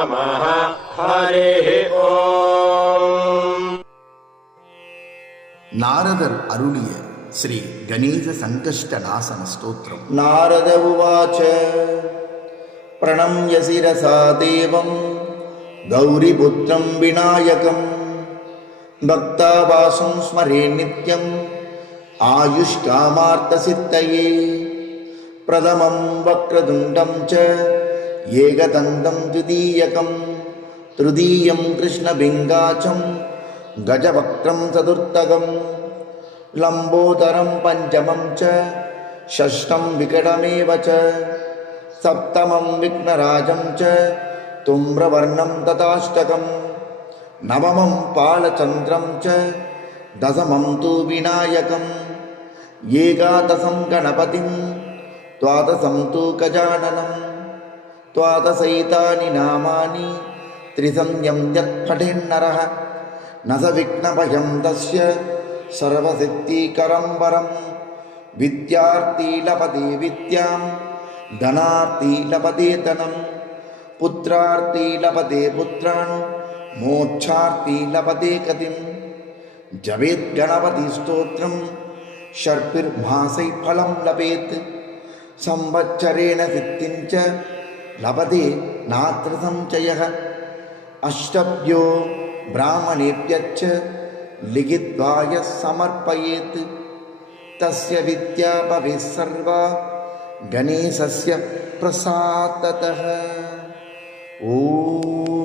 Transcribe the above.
नमः हरिः ओम्। नारदर अरुळिय श्री गणेश संकष्टनाशन स्तोत्रम्। नारद उवाच प्रणम्य शिरसा देवं गौरीपुत्रं विनायकं भक्तावासं स्मरे नित्यम् आयुष्कामार्थसिद्धये प्रथमं वक्रतुण्डं च एकदन्तं द्वितीयकं तृतीयं कृष्णबिङ्गाचं गजवक्त्रं चतुर्थकं लम्बोदरं पञ्चमं च षष्ठं विकटमेव च सप्तमं विघ्नराजं च तुम्रवर्णं तथाष्टकं नवमं पालचन्द्रं च दशमं तु विनायकम् एकादशं गणपतिं द्वादशं तु गजाननं द्वादशैतानि नामानि त्रिसंध्यं यत्पठेन्नरः न स विघ्नभयं तस्य सर्वसिद्धिकरं वरं विद्यार्थी लभते विद्यां धनार्थी लभते धनं पुत्रार्थी लभते पुत्रान् मोक्षार्थी लभते गतिं जपेत् गणपतिस्तोत्रं षड्भिर्मासैः फलं लभेत् संवत्सरेण सिद्धिं च लभते नात्र संशयः अष्टभ्यो ब्राह्मणेभ्यश्च लिखित्वा यः समर्पयेत् तस्य विद्या भवेत् सर्वा गणेशस्य प्रसादतः। ॐ